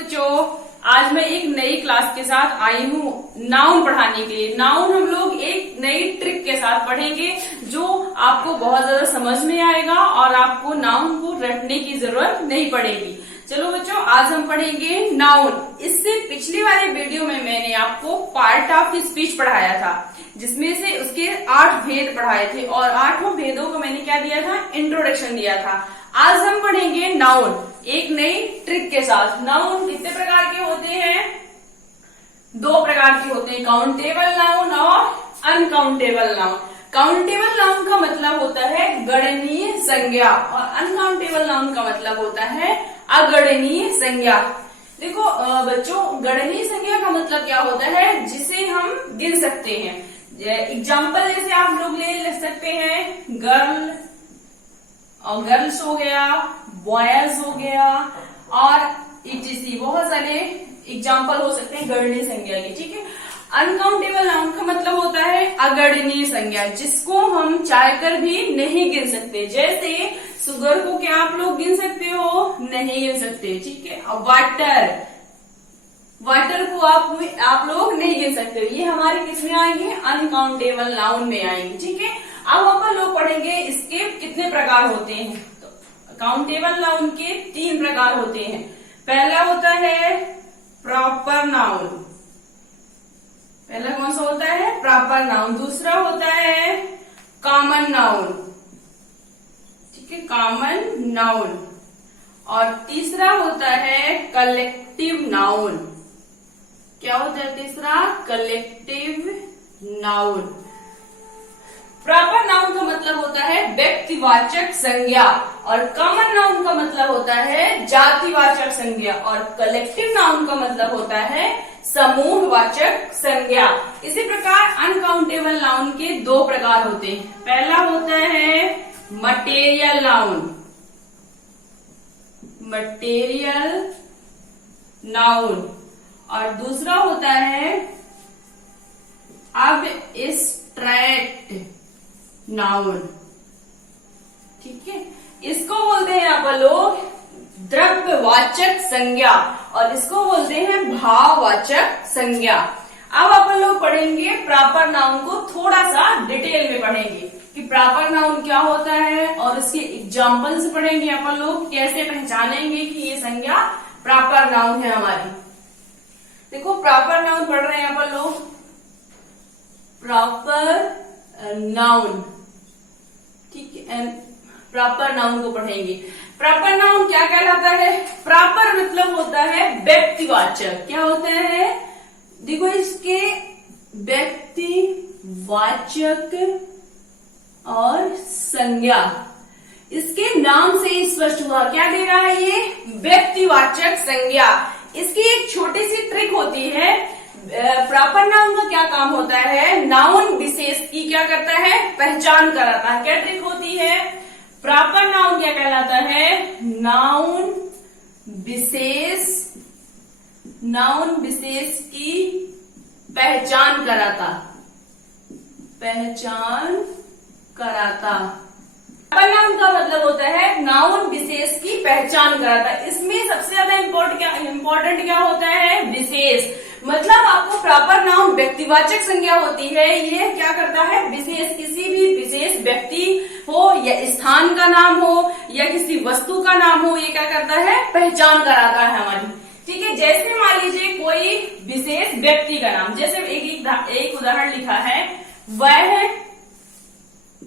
बच्चों, आज मैं एक नई क्लास के साथ आई हूँ नाउन पढ़ाने के लिए। नाउन हम लोग एक नई ट्रिक के साथ पढ़ेंगे जो आपको बहुत ज्यादा समझ में आएगा और आपको नाउन को रटने की जरूरत नहीं पड़ेगी। चलो बच्चों, आज हम पढ़ेंगे नाउन। इससे पिछली वाले वीडियो में मैंने आपको पार्ट ऑफ स्पीच पढ़ाया था, जिसमें से उसके 8 भेद पढ़ाए थे और 8 भेदों को मैंने क्या दिया था, इंट्रोडक्शन दिया था। आज हम पढ़ेंगे नाउन एक नई ट्रिक के साथ। नाउन कितने प्रकार के होते हैं? 2 प्रकार के होते हैं, काउंटेबल नाउन और अनकाउंटेबल नाउन। काउंटेबल नाउन का मतलब होता है गणनीय संज्ञा और अनकाउंटेबल नाउन का मतलब होता है अगणनीय संज्ञा। देखो बच्चों, गणनीय संज्ञा का मतलब क्या होता है? जिसे हम गिन सकते हैं। एग्जाम्पल जैसे आप लोग ले सकते हैं, गर्ल और गर्ल्स हो गया, बॉयज हो गया और etc। बहुत सारे एग्जाम्पल हो सकते हैं गणनीय संज्ञा के, ठीक है। अनकाउंटेबल नाउन का मतलब होता है अगणनीय संज्ञा, जिसको हम चाहकर भी नहीं गिन सकते। जैसे शुगर को क्या आप लोग गिन सकते हो? नहीं गिन सकते, ठीक है। वाटर को आप लोग नहीं गिन सकते। ये हमारे किस में आएंगे? अनकाउंटेबल नाउन में आएंगे, ठीक है। अब अपन लोग पढ़ेंगे इसके कितने प्रकार होते हैं। तो काउंटेबल नाउन के 3 प्रकार होते हैं। पहला होता है प्रॉपर नाउन। पहला कौन सा होता है? Proper noun. दूसरा होता है कॉमन नाउन, ठीक है, कॉमन नाउन। और तीसरा होता है कलेक्टिव नाउन। क्या होता है तीसरा? Collective noun. प्रॉपर नाउन का मतलब होता है व्यक्तिवाचक संज्ञा और कॉमन नाउन का मतलब होता है जातिवाचक संज्ञा और कलेक्टिव नाउन का मतलब होता है समूहवाचक संज्ञा। इसी प्रकार अनकाउंटेबल नाउन के 2 प्रकार होते हैं। पहला होता है मटेरियल नाउन, मटेरियल नाउन, और दूसरा होता है अबस्ट्रैक्ट नाउन, ठीक है। इसको बोलते हैं आप लोग द्रव्यवाचक संज्ञा और इसको बोलते हैं भाववाचक संज्ञा। अब अपन लोग पढ़ेंगे प्रॉपर नाउन को, थोड़ा सा डिटेल में पढ़ेंगे कि प्रॉपर नाउन क्या होता है और इसके एग्जाम्पल से पढ़ेंगे अपन लोग कैसे पहचानेंगे कि ये संज्ञा प्रॉपर नाउन है हमारी। देखो प्रॉपर नाउन पढ़ रहे हैं अपन लोग, प्रॉपर नाउन, ठीक है। प्रॉपर नाउन को पढ़ेंगे। प्रॉपर नाउन क्या कहलाता है? प्रॉपर मतलब होता है व्यक्तिवाचक। क्या होता है? देखो इसके व्यक्तिवाचक और संज्ञा, इसके नाम से ही स्पष्ट हुआ। क्या दे रहा है ये? व्यक्तिवाचक संज्ञा। इसकी एक छोटी सी ट्रिक होती है। प्रॉपर नाउन का क्या काम होता है? नाउन विशेष की क्या करता है? पहचान कराता है। क्या ट्रिक होती है? प्रॉपर नाउन क्या कहलाता है? नाउन विशेष की पहचान कराता, प्रॉपर नाउन का मतलब होता है नाउन विशेष की पहचान कराता। इसमें सबसे ज्यादा इम्पोर्टेंट क्या होता है? विशेष। मतलब आपको प्रॉपर नाउन व्यक्तिवाचक संज्ञा होती है, ये क्या करता है? विशेष, किसी भी विशेष व्यक्ति हो या स्थान का नाम हो या किसी वस्तु का नाम हो, ये क्या करता है? पहचान कराता है हमारी, ठीक है। जैसे मान लीजिए कोई विशेष व्यक्ति का नाम, जैसे एक उदाहरण लिखा है, वह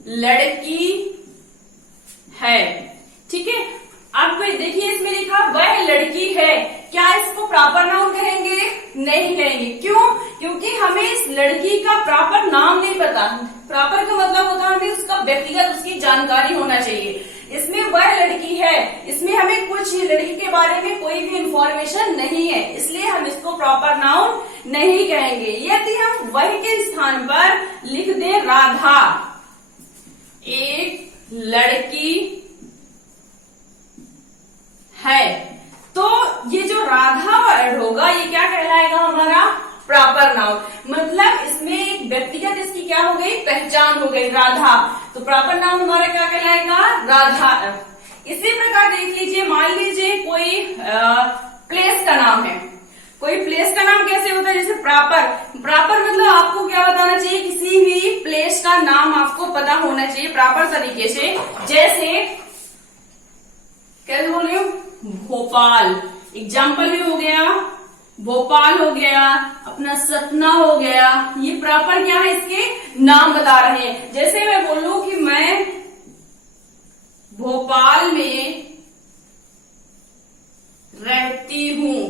लड़की है, ठीक है। अब देखिए इसमें लिखा वह लड़की है, क्या इसको प्रॉपर नाउन कहेंगे? नहीं कहेंगे। क्यों? क्योंकि हमें इस लड़की का प्रॉपर नाम नहीं पता। प्रॉपर का मतलब होता है हमें उसका व्यक्तिगत उसकी जानकारी होना चाहिए। इसमें वह लड़की है, इसमें हमें कुछ लड़की के बारे में कोई भी इंफॉर्मेशन नहीं है, इसलिए हम इसको प्रॉपर नाउन नहीं कहेंगे। यदि हम वह के स्थान पर लिख दें राधा, एक लड़की है, तो ये जो राधा वर्ड होगा ये क्या कहलाएगा? हमारा प्रॉपर नाउन। मतलब इसमें एक व्यक्तिगत इसकी क्या हो गई? पहचान हो गई, राधा। तो प्रॉपर नाउन हमारा क्या कहलाएगा? राधा। इसी प्रकार देख लीजिए, मान लीजिए कोई प्लेस प्लेस का नाम है। कोई प्लेस का नाम कैसे होता है, जैसे प्रॉपर, प्रॉपर मतलब आपको क्या बताना चाहिए, किसी भी प्लेस का नाम आपको पता होना चाहिए प्रॉपर तरीके से। जैसे कैसे बोल रही हूँ, भोपाल एग्जाम्पल भी हो गया, भोपाल हो गया, अपना सतना हो गया, ये प्रॉपर क्या है, इसके नाम बता रहे हैं। जैसे मैं बोलूं कि मैं भोपाल में रहती हूं,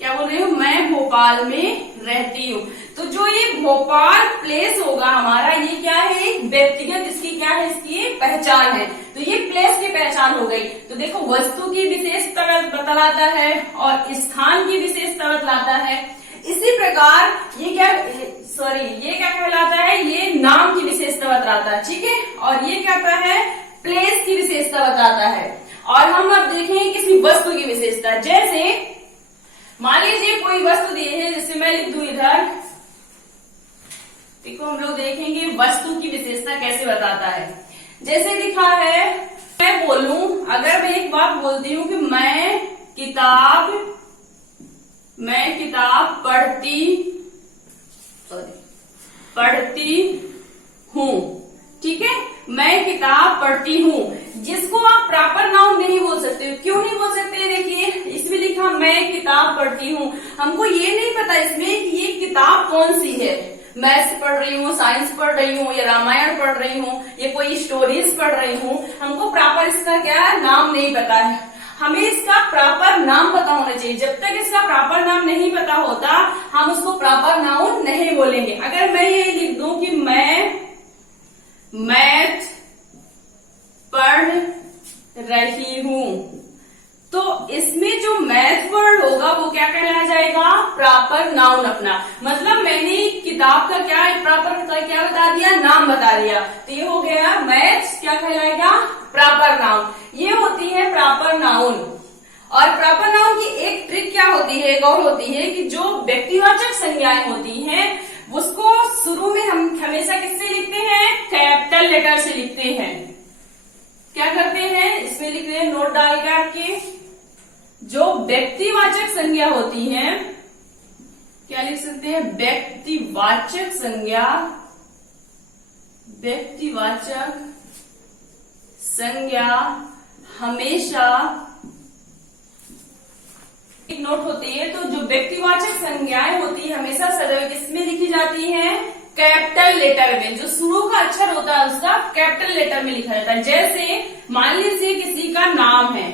क्या बोल रही हूं, मैं भोपाल में रहती हूं। तो जो ये भोपाल प्लेस होगा हमारा, ये क्या है, एक व्यक्तिगत इसकी क्या है, इसकी पहचान है। तो ये प्लेस की पहचान हो गई। तो देखो वस्तु की विशेषता बतलाता है और स्थान की विशेषता बतलाता है। इसी प्रकार ये क्या, ये क्या कहलाता है, ये नाम की विशेषता बतलाता है, ठीक है। और ये क्या कहता है, प्लेस की विशेषता बताता है। और हम अब देखेंगे किसी वस्तु की विशेषता। जैसे मान लीजिए कोई वस्तु दी है, जैसे मैं लिख दूं इधर, देखो हम लोग देखेंगे वस्तु की विशेषता कैसे बताता है। जैसे लिखा है, मैं बोलूं, अगर मैं एक बात बोलती हूं कि मैं किताब पढ़ती हूं, ठीक है, मैं किताब पढ़ती हूं, जिसको आप प्रॉपर नाउन नहीं बोल सकते। क्यों नहीं बोल सकते, देखिए इसमें लिखा मैं किताब पढ़ती हूं, हमको ये नहीं पता इसमें कि ये किताब कौन सी है, मैथ्स पढ़ रही हूँ, साइंस पढ़ रही हूँ, या रामायण पढ़ रही हूँ, या कोई स्टोरीज पढ़ रही हूँ, हमको प्रॉपर इसका क्या नाम नहीं पता है। हमें इसका प्रॉपर नाम पता होना चाहिए। जब तक इसका प्रॉपर नाम नहीं पता होता, हम उसको प्रॉपर नाउन नहीं बोलेंगे। अगर मैं ये लिख दूं कि मैं मैथ पढ़ रही हूं, तो इसमें जो मैथ वर्ड होगा वो क्या कहलाया जाएगा, प्रॉपर नाउन अपना। मतलब मैंने किताब का क्या प्रॉपर का क्या बता दिया, नाम बता दिया। तो ये हो गया मैथ्स, क्या कहलाएगा, प्रॉपर नाउन। ये होती है प्रॉपर नाउन। और प्रॉपर नाउन की एक ट्रिक क्या होती है, एक और होती है कि जो व्यक्तिवाचक संज्ञाएं होती हैं उसको शुरू में हम हमेशा किससे लिखते हैं, कैपिटल लेटर से लिखते हैं। क्या करते हैं, इसमें लिखते हैं नोट डाल के आपके, जो व्यक्तिवाचक संज्ञा होती है, क्या लिख सकते हैं, व्यक्तिवाचक संज्ञा, व्यक्तिवाचक संज्ञा हमेशा एक नोट होती है। तो जो व्यक्तिवाचक संज्ञाएं होती है हमेशा सदैव किसमें लिखी जाती हैं, कैपिटल लेटर में। जो शुरू का अक्षर होता है उसका कैपिटल लेटर में लिखा जाता है। जैसे मान लीजिए किसी का नाम है,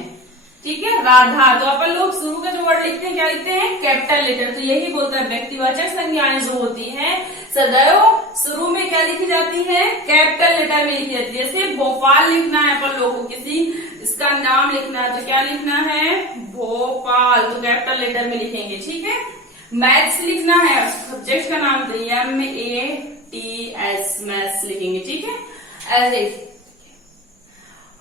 ठीक है, राधा, तो अपन लोग शुरू का जो वर्ड लिखते हैं क्या लिखते हैं, कैपिटल लेटर। तो यही बोलता है व्यक्तिवाचक संज्ञाएं जो होती हैं सदैव शुरू में क्या लिखी जाती है, कैपिटल लेटर में लिखी जाती है। जैसे भोपाल लिखना है अपन लोगों को, किसी इसका नाम लिखना है तो क्या लिखना है, भोपाल, तो कैपिटल लेटर में लिखेंगे, ठीक है। मैथ्स लिखना है, सब्जेक्ट का नाम तो MATS मैथ्स लिखेंगे, ठीक है, ऐसे।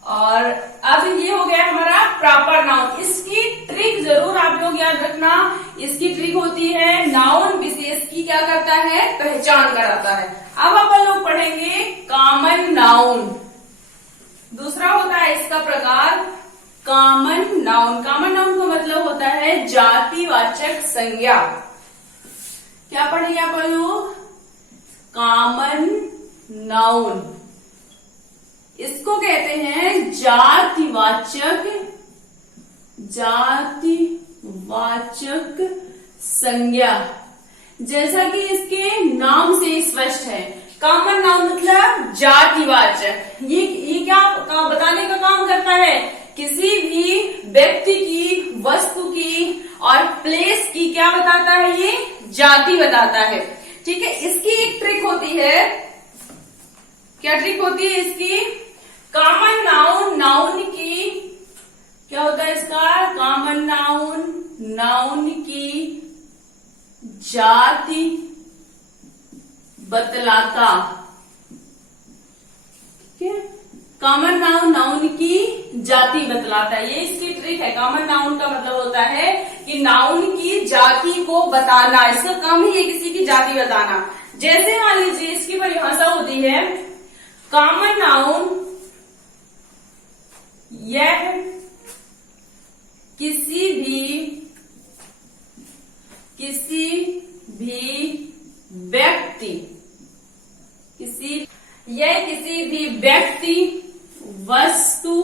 और अब ये हो गया हमारा प्रॉपर नाउन। इसकी ट्रिक जरूर आप लोग याद रखना। इसकी ट्रिक होती है नाउन विशेष की क्या करता है, पहचान कराता है। अब अपन लोग पढ़ेंगे कॉमन नाउन। दूसरा होता है इसका प्रकार कॉमन नाउन। कॉमन नाउन का मतलब होता है जातिवाचक संज्ञा। क्या पढ़ेंगे अपन लोग, कॉमन नाउन। इसको कहते हैं जातिवाचक संज्ञा। जैसा कि इसके नाम से स्पष्ट है, कॉमन नाउन मतलब जातिवाचक। ये क्या बताने का काम करता है, किसी भी व्यक्ति की, वस्तु की और प्लेस की क्या बताता है, ये जाति बताता है, ठीक है। इसकी एक ट्रिक होती है, क्या ट्रिक होती है इसकी, कॉमन नाउन, नाउन की क्या होता है इसका, कॉमन नाउन, नाउन की जाति बतलाता, ठीक है। कॉमन नाउन नाउन की जाति बतलाता है, ये इसकी ट्रिक है। कॉमन नाउन का मतलब होता है कि नाउन की जाति को बताना, इसका काम ही है किसी की जाति बताना। जैसे मान लीजिए इसकी परिभाषा होती है, कॉमन नाउन यह किसी भी थी व्यक्ति, वस्तु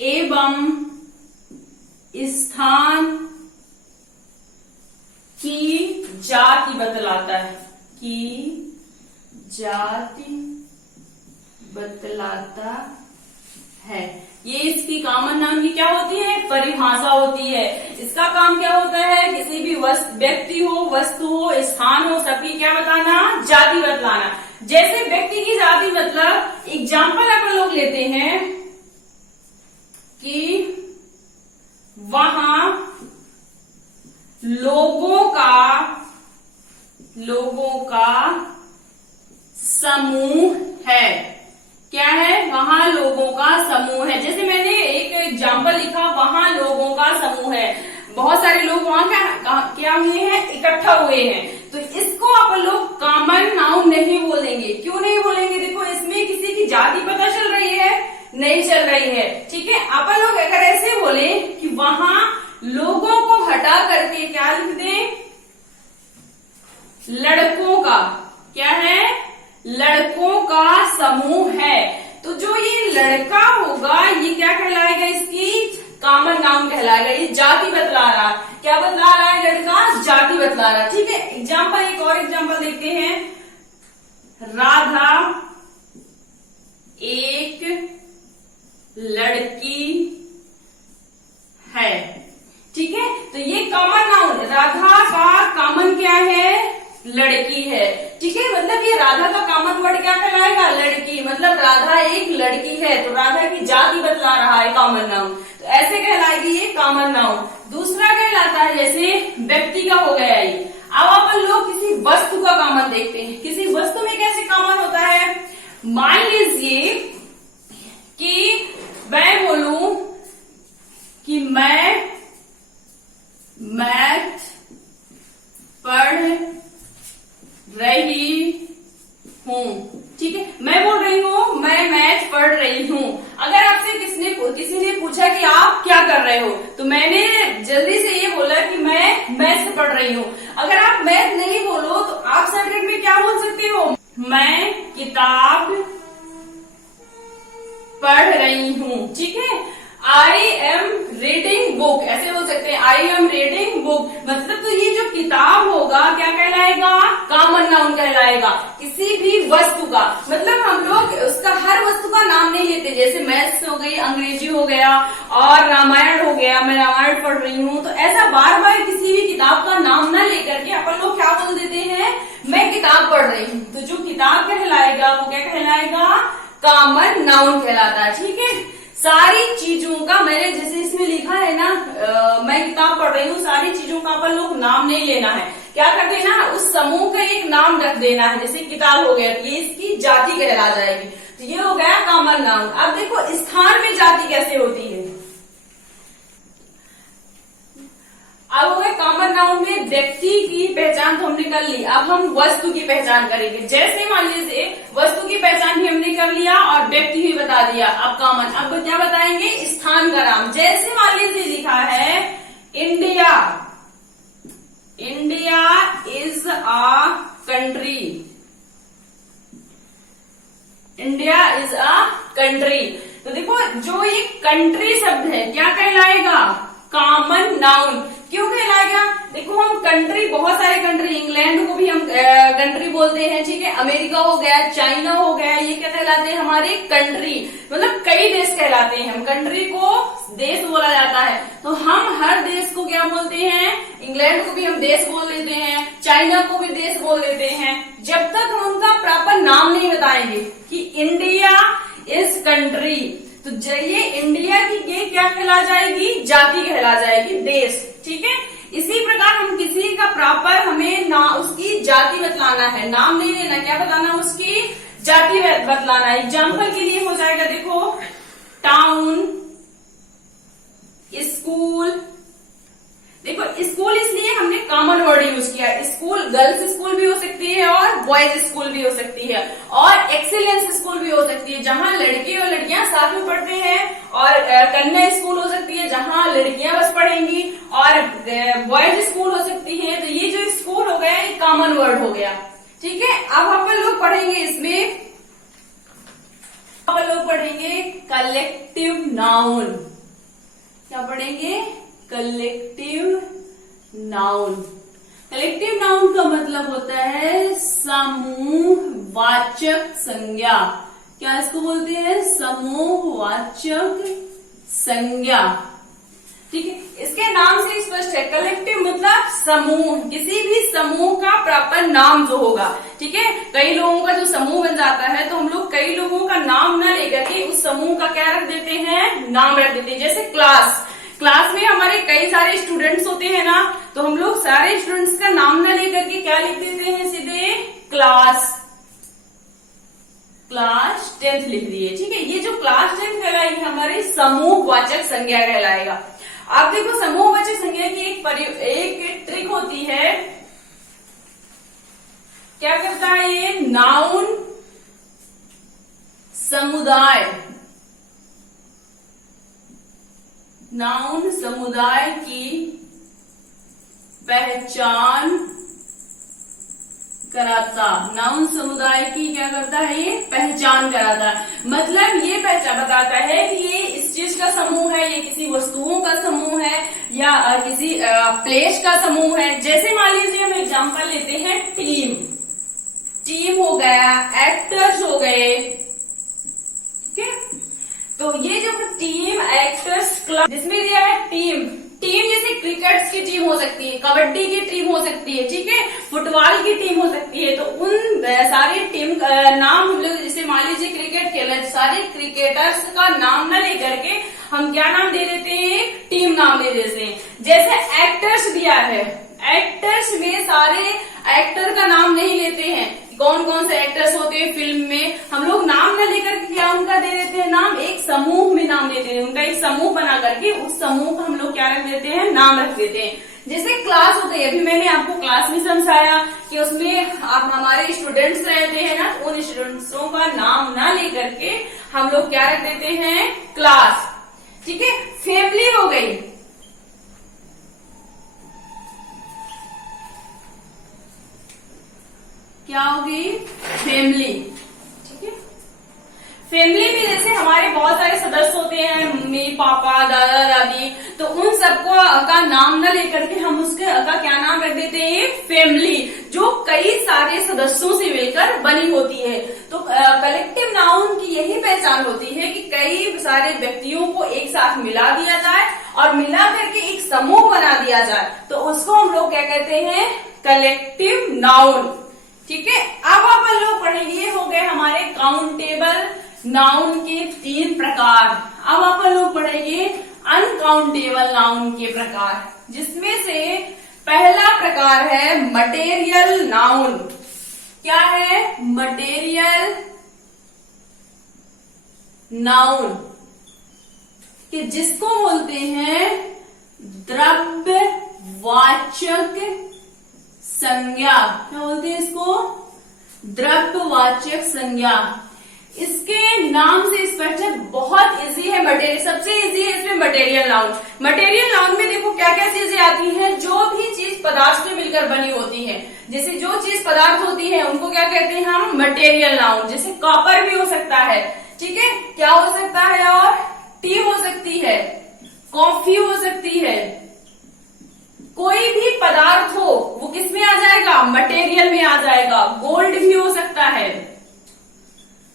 एवं स्थान की जाति बतलाता है, की जाति बतलाता है। ये इसकी कॉमन नाउन की क्या होती है, परिभाषा होती है। इसका काम क्या होता है, किसी भी व्यक्ति हो, वस्तु हो, स्थान हो, सबकी क्या बताना, जाति बतलाना। जैसे व्यक्ति की जाति मतलब एग्जाम्पल अपन लोग लेते हैं कि वहां लोगों का समूह है। क्या है, वहां लोगों का समूह है। जैसे मैंने एक एग्जाम्पल लिखा, वहां लोगों का समूह है, बहुत सारे लोग वहां क्या हुए हैं, इकट्ठा हुए हैं। तो इसको अपन लोग कॉमन नाउन नहीं बोलेंगे। क्यों नहीं बोलेंगे, देखो इसमें किसी की जाति पता चल रही है, नहीं चल रही है, ठीक है। अपन लोग अगर ऐसे बोले कि वहां लोगों को हटा करके क्या लिख दें, लड़कों का, क्या है, लड़कों का समूह है। तो जो ये लड़का होगा ये क्या कहलाएगा, इसकी कॉमन नाउन कहलाएगा। ये जाति बतला रहा, क्या बतला रहा है, लड़का जाति बतला रहा, ठीक है। एग्जाम्पल, एक और एग्जाम्पल देखते हैं। राधा एक लड़की है, ठीक है। तो ये कॉमन नाउन, राधा का कॉमन क्या है, लड़की है, ठीक है। मतलब ये राधा का कॉमन वर्ड क्या कहलाएगा, लड़की। मतलब राधा एक लड़की है, तो राधा की जाति बतला रहा है कॉमन नाउन, तो ऐसे कहलाएगी ये कॉमन नाउन। दूसरा कहलाता है, जैसे व्यक्ति का हो गया ये। अब अपन लोग किसी वस्तु का कॉमन देखते हैं। किसी वस्तु में कैसे कॉमन होता है, मान लीजिए कि मैं बोलूं कि मैं मैथ पढ़ रही हूँ, ठीक है। मैं बोल रही हूँ मैं मैथ पढ़ रही हूँ। अगर आपसे किसी ने पूछा कि आप क्या कर रहे हो, तो मैंने जल्दी से ये बोला कि मैं मैथ पढ़ रही हूँ। अगर आप मैथ नहीं बोलो तो आप सब्जेक्ट में क्या बोल सकते हो, मैं किताब पढ़ रही हूँ, ठीक है। आई एम रीडिंग बुक, ऐसे बोल सकते हैं, आई एम रीडिंग बुक। मतलब तो ये जो किताब होगा क्या कहलाएगा, कॉमन नाउन कहलाएगा, किसी भी वस्तु का। मतलब हम लोग उसका हर वस्तु का नाम नहीं लेते। जैसे मैथ्स हो गई, अंग्रेजी हो गया, और रामायण हो गया, मैं रामायण पढ़ रही हूँ। तो ऐसा बार बार किसी भी किताब का नाम ना लेकर के अपन लोग क्या बोल देते हैं, मैं किताब पढ़ रही हूँ। तो जो किताब कहलाएगा वो क्या कहलाएगा, कॉमन नाउन कहलाता है, ठीक है। सारी चीजों का, मैंने जैसे इसमें लिखा है ना, मैं किताब पढ़ रही हूँ, सारी चीजों का अपन लोग नाम नहीं लेना है। क्या कर देना है, उस समूह का एक नाम रख देना है। जैसे किताब हो गया, ये इसकी जाति कहला जाएगी, तो ये हो गया कॉमन नाउन। अब देखो स्थान में जाति कैसे होती है। अब हो गए कॉमन नाउन में व्यक्ति की पहचान तो हमने कर ली। अब हम वस्तु की पहचान करेंगे। जैसे मान लीजिए वस्तु की पहचान भी हमने कर लिया और व्यक्ति भी बता दिया। अब कॉमन, अब क्या बताएंगे, स्थान का नाम। जैसे मान लीजिए लिखा है India, India is a country, India is a country. तो देखो जो ये कंट्री शब्द है क्या कहलाएगा, कॉमन नाउन। क्यों कहलाएगा, देखो हम कंट्री, बहुत सारे कंट्री, इंग्लैंड को भी हम कंट्री बोलते हैं, ठीक है। अमेरिका हो गया, चाइना हो गया, ये क्या कहलाते हैं, हमारे कंट्री। मतलब कई देश कहलाते हैं। हम कंट्री को देश बोला जाता है, तो हम हर देश को क्या बोलते हैं, इंग्लैंड को भी हम देश बोल देते हैं, चाइना को भी देश बोल देते हैं। जब तक हम उनका प्रॉपर नाम नहीं बताएंगे कि इंडिया इज कंट्री, तो ये इंडिया की ये क्या कहला जाएगी, जाति कहला जाएगी, देश, ठीक है। इसी प्रकार हम किसी का प्रॉपर, हमें ना उसकी जाति बतलाना है, नाम नहीं लेना, क्या बताना, उसकी जाति बतलाना। एग्जाम्पल के लिए हो जाएगा, देखो टाउन, स्कूल। देखो स्कूल इसलिए हमने कॉमन वर्ड यूज किया। स्कूल गर्ल्स स्कूल भी हो सकती है और बॉयज स्कूल भी हो सकती है, और एक्सीलेंस स्कूल भी हो सकती है जहां लड़के और लड़कियां साथ में पढ़ते हैं, और कन्या स्कूल हो सकती है जहां लड़कियां बस पढ़ेंगी, और बॉयज स्कूल हो सकती है। तो ये जो स्कूल हो गया ये कॉमन वर्ड हो गया, ठीक है। अब हम लोग पढ़ेंगे इसमें अब लोग पढ़ेंगे कलेक्टिव नाउन। क्या पढ़ेंगे? Collective noun. कलेक्टिव नाउन का मतलब होता है समूहवाचक संज्ञा। क्या इसको बोलते हैं? समूहवाचक संज्ञा। ठीक है, इसके नाम से स्पष्ट है। कलेक्टिव मतलब समूह, किसी भी समूह का प्रॉपर नाम जो होगा। ठीक है, कई लोगों का जो समूह बन जाता है तो हम लोग कई लोगों का नाम न लेकर के उस समूह का क्या रख देते हैं? नाम रख देते हैं। जैसे क्लास में हमारे कई सारे स्टूडेंट्स होते हैं ना, तो हम लोग सारे स्टूडेंट्स का नाम न लेकर के क्या लिख देते हैं? सीधे क्लास 10th लिख दिए। ठीक है, ये जो क्लास 10th कहलाएगी हमारी समूहवाचक संज्ञा कहलाएगा। आप देखो, समूहवाचक संज्ञा की एक ट्रिक होती है। क्या करता है ये? नाउन समुदाय की पहचान कराता। नाउन समुदाय की क्या करता है? ये पहचान कराता है। मतलब ये पहचान बताता है कि ये इस चीज का समूह है, ये किसी वस्तुओं का समूह है या किसी प्लेस का समूह है। जैसे मान लीजिए हम एग्जांपल लेते हैं टीम हो गया, एक्टर्स हो गए। ठीक है, तो ये जो टीम, एक्टर्स, क्लब, जिसमें दिया है टीम जैसे क्रिकेट की टीम हो सकती है, कबड्डी की टीम हो सकती है, ठीक है, फुटबॉल की टीम हो सकती है। तो उन सारी टीम नाम, जैसे मान लीजिए क्रिकेट खेल रहे, सारे क्रिकेटर्स का नाम न लेकर के हम क्या नाम दे देते हैं? टीम नाम दे देते हैं। जैसे एक्टर्स दिया है, एक्टर्स में सारे एक्टर का नाम नहीं लेते हैं। कौन कौन से एक्टर्स होते हैं फिल्म में, हम लोग नाम न लेकर के क्या उनका दे देते हैं? नाम। एक समूह में नाम देते हैं, उनका एक समूह बना करके उस समूह को हम लोग क्या रख देते हैं? नाम रख देते हैं। जैसे क्लास होती है, अभी मैंने आपको क्लास में समझाया कि उसमें आप हमारे स्टूडेंट्स रहते हैं ना, उन स्टूडेंट्सों का नाम ना लेकर के हम लोग क्या रख देते हैं? क्लास। ठीक है, फैमिली हो गई। क्या होगी? फैमिली। ठीक है, फैमिली में जैसे हमारे बहुत सारे सदस्य होते हैं, मम्मी पापा दादा दादी, तो उन सबको का नाम न लेकर के हम उसके का क्या नाम रख देते हैं? फैमिली, जो कई सारे सदस्यों से मिलकर बनी होती है। तो कलेक्टिव नाउन की यही पहचान होती है कि कई सारे व्यक्तियों को एक साथ मिला दिया जाए और मिला करके एक समूह बना दिया जाए, तो उसको हम लोग क्या कहते हैं? Collective noun. ठीक है, अब अपन लोग पढ़ेंगे, ये हो गए हमारे काउंटेबल नाउन के 3 प्रकार। अब अपन लोग पढ़ेंगे अनकाउंटेबल नाउन के प्रकार, जिसमें से पहला प्रकार है मटेरियल नाउन। क्या है? मटेरियल नाउन, कि जिसको बोलते हैं द्रव्यवाचक संज्ञा। क्या बोलते हैं इसको? द्रव्यवाचक संज्ञा। इसके नाम से स्पष्ट है, बहुत इजी है। मटेरियल सबसे इजी है इसमें मटेरियल नाउन। मटेरियल नाउन में देखो क्या क्या चीजें आती हैं? जो भी चीज पदार्थ से मिलकर बनी होती है, जैसे जो चीज पदार्थ होती है उनको क्या कहते हैं हम? Material noun. जैसे कॉपर भी हो सकता है, ठीक है, क्या हो सकता है? और टी हो सकती है, कॉफी हो सकती है, कोई भी पदार्थ हो वो किस में आ जाएगा? मटेरियल में आ जाएगा। गोल्ड भी हो सकता है।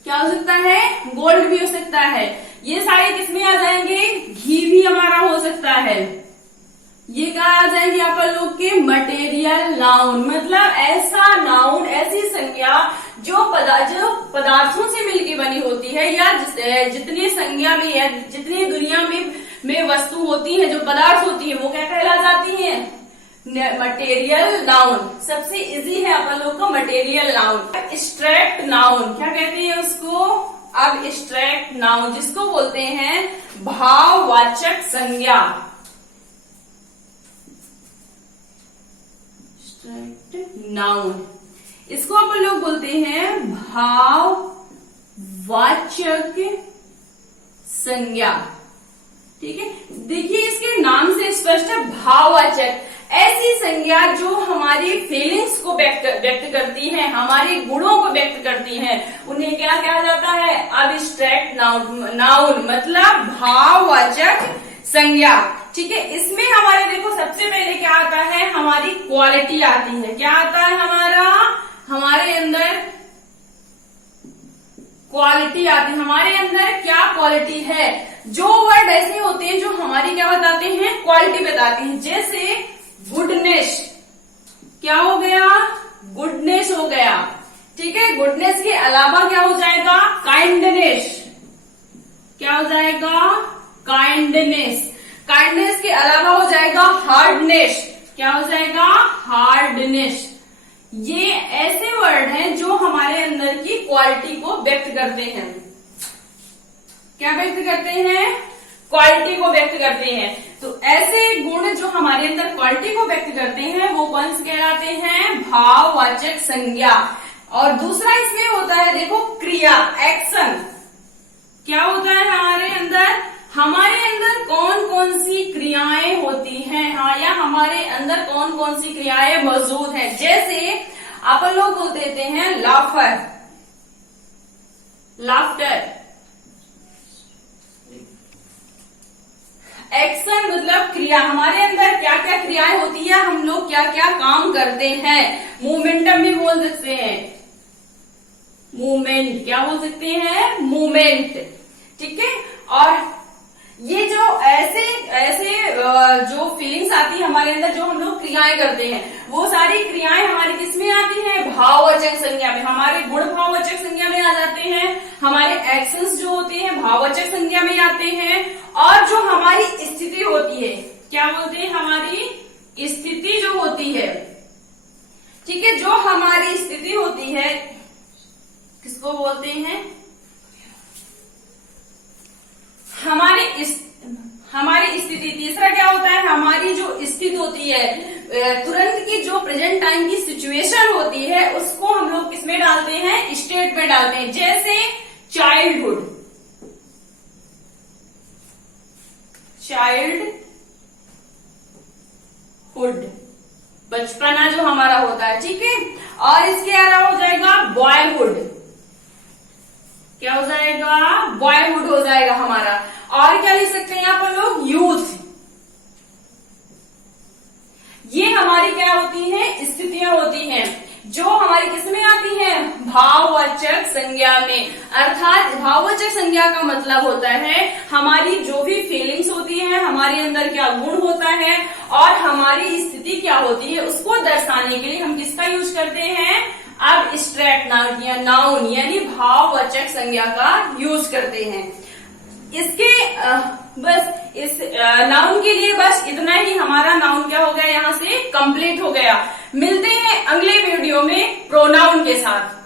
क्या हो सकता है? गोल्ड भी हो सकता है। ये सारे किस में आ जाएंगे? घी भी हमारा हो सकता है। ये क्या आ जाएंगे आप लोग के? Material noun. मतलब ऐसा नाउन, ऐसी संज्ञा जो पदार्थों से मिलकर बनी होती है, या जितनी संज्ञा में है, जितनी दुनिया में वस्तु होती है, जो पदार्थ होती है, वो क्या कहला जाती है? Material noun. सबसे इजी है अपन लोग का मटेरियल नाउन। एब्स्ट्रैक्ट नाउन, क्या कहते हैं उसको? अब एब्स्ट्रैक्ट नाउन, जिसको बोलते हैं भाववाचक संज्ञा। एब्स्ट्रैक्ट नाउन, इसको अपन लोग बोलते हैं भाववाचक संज्ञा। ठीक है, देखिए इसके नाम से स्पष्ट है, भाववाचक। ऐसी संज्ञा जो हमारी फीलिंग्स को व्यक्त करती है, हमारे गुणों को व्यक्त करती है, उन्हें क्या कहा जाता है? अब्स्ट्रैक्ट नाउन मतलब भाववाचक संज्ञा। ठीक है, इसमें हमारे देखो सबसे पहले क्या आता है? हमारी क्वालिटी आती है। क्या आता है? हमारे अंदर क्वालिटी आती है। हमारे अंदर क्या क्वालिटी है? जो वर्ड ऐसे होते हैं जो हमारी क्या बताते हैं? क्वालिटी बताते हैं। जैसे गुडनेस, क्या हो गया? गुडनेस हो गया। ठीक है, गुडनेस के अलावा क्या हो जाएगा? काइंडनेस। क्या हो जाएगा? काइंडनेस। काइंडनेस के अलावा हो जाएगा हार्डनेस। क्या हो जाएगा? हार्डनेस। ये ऐसे वर्ड हैं जो हमारे अंदर की क्वालिटी को व्यक्त करते हैं। क्या व्यक्त करते हैं? क्वालिटी को व्यक्त करते हैं। तो ऐसे गुण जो हमारे अंदर क्वालिटी को व्यक्त करते हैं वो कौन से कहलाते हैं? भाववाचक संज्ञा। और दूसरा इसमें होता है देखो क्रिया, एक्शन। क्या होता है हमारे अंदर? हमारे अंदर कौन कौन सी क्रियाएं होती हैं, हाँ, या हमारे अंदर कौन कौन सी क्रियाएं मौजूद हैं। जैसे अपन लोग बोल देते हैं लाफर, लाफ्टर। एक्शन मतलब क्रिया, हमारे अंदर क्या क्या क्रियाएं होती है, हम लोग क्या क्या काम करते हैं। मोमेंटम भी बोल सकते हैं, मूवमेंट। क्या बोल सकते हैं? मूवमेंट। ठीक है, और ये जो ऐसे जो फीलिंग्स आती है हमारे अंदर, जो हम लोग क्रियाएं करते हैं, वो सारी क्रियाएं हमारी किसमें आती हैं? भाववाचक संज्ञा में। हमारे गुण भाववाचक संज्ञा में आ जाते हैं, हमारे एक्शंस जो होते हैं भाववाचक संज्ञा में आते हैं, और जो हमारी स्थिति होती है, क्या बोलते हैं? हमारी स्थिति जो होती है, ठीक है, जो हमारी स्थिति होती है किसको बोलते हैं? हमारी स्थिति। तीसरा क्या होता है? हमारी जो स्थिति होती है, तुरंत की जो प्रेजेंट टाइम की सिचुएशन होती है, उसको हम लोग किसमें डालते हैं? स्टेट में डालते हैं। जैसे चाइल्डहुड, बचपना जो हमारा होता है। ठीक है, और इसके अलावा हो जाएगा बॉयहुड। क्या हो जाएगा? बॉयहुड हो जाएगा हमारा। और क्या लिख सकते हैं अपन लोग? यूथ। ये हमारी क्या होती हैं? स्थितियां होती हैं जो हमारी किसमें आती हैं? भाववाचक संज्ञा में। अर्थात भाववाचक संज्ञा का मतलब होता है हमारी जो भी फीलिंग्स होती है, हमारे अंदर क्या गुण होता है और हमारी स्थिति क्या होती है, उसको दर्शाने के लिए हम किसका यूज करते हैं? अब्स्ट्रैक्ट नाउन यानी भाववाचक संज्ञा का यूज करते हैं। इसके बस इस नाउन के लिए बस इतना ही। हमारा नाउन क्या हो गया? यहाँ से कंप्लीट हो गया। मिलते हैं अगले वीडियो में प्रोनाउन के साथ।